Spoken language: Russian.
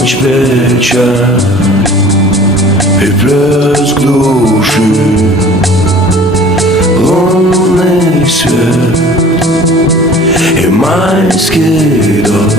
ночь печаль и плеск души, лунный свет и майский дождь.